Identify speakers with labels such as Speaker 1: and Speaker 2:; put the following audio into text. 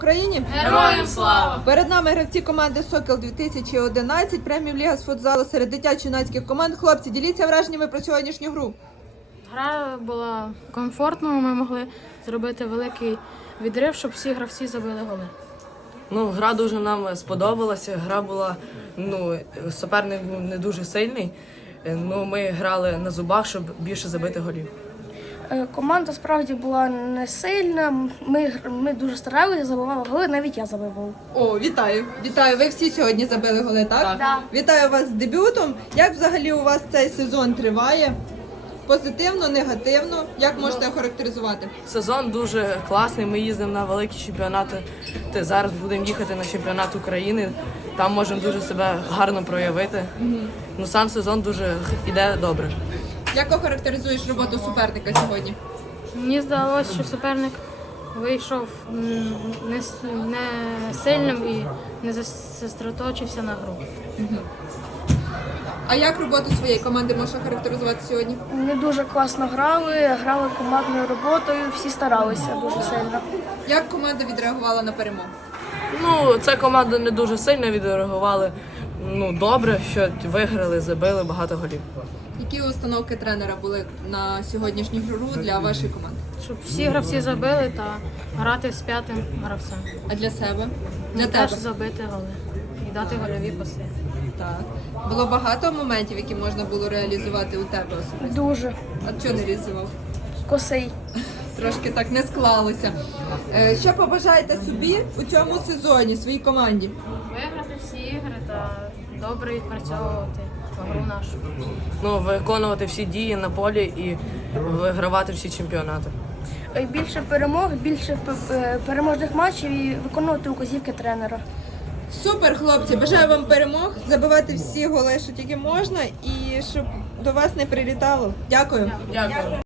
Speaker 1: Україні!
Speaker 2: Героям слава!
Speaker 1: Перед нами гравці команди Сокіл 2011, преміум ліга з футзалу серед дитячо-юнацьких команд. Хлопці, діліться враженнями про сьогоднішню гру.
Speaker 2: Гра була комфортною, ми могли зробити великий відрив, щоб всі гравці забили голи.
Speaker 3: Гра дуже нам сподобалася. Гра була, суперник був не дуже сильний. Ми грали на зубах, щоб більше забити голів.
Speaker 4: Команда справді була не сильна. Ми дуже старалися, забивали голи, навіть я забив гол.
Speaker 1: О, вітаю! Вітаю! Ви всі сьогодні забили голи, так?
Speaker 3: Так.
Speaker 4: Да.
Speaker 1: Вітаю вас з дебютом. Як взагалі у вас цей сезон триває? Позитивно, негативно? Як можете охарактеризувати?
Speaker 3: Сезон дуже класний. Ми їздимо на великі чемпіонати. Зараз будемо їхати на чемпіонат України. Там можемо дуже себе гарно проявити. Сам сезон дуже йде добре.
Speaker 1: Як охарактеризуєш роботу суперника сьогодні?
Speaker 2: Мені здалося, що суперник вийшов не сильним і не зосередоточився на гру.
Speaker 1: А як роботу своєї команди можеш охарактеризувати сьогодні?
Speaker 4: Не дуже класно грали командною роботою, всі старалися дуже сильно.
Speaker 1: Як команда відреагувала на перемогу?
Speaker 3: Ця команда не дуже сильно відреагували. Добре, що виграли, забили багато голів.
Speaker 1: Які установки тренера були на сьогоднішню гру для вашої команди?
Speaker 2: Щоб всі гравці забили та грати з п'ятим гравцем.
Speaker 1: А для себе? Для
Speaker 2: Теж
Speaker 1: тебе?
Speaker 2: забити голи і дати гольові паси.
Speaker 1: Так. Було багато моментів, які можна було реалізувати у тебе особисто?
Speaker 4: Дуже
Speaker 1: А чого не реалізував?
Speaker 4: косий.
Speaker 1: Трошки так не склалося. Що побажаєте собі у цьому сезоні, своїй команді?
Speaker 2: Виграти всі ігри та добре відпрацьовувати гру нашу.
Speaker 3: Виконувати всі дії на полі і вигравати всі чемпіонати.
Speaker 4: Більше перемог, більше переможних матчів і виконувати указівки тренера.
Speaker 1: Супер, хлопці! Бажаю вам перемог, забивати всі голи, що тільки можна, і щоб до вас не прилітало. Дякую.
Speaker 3: Дякую.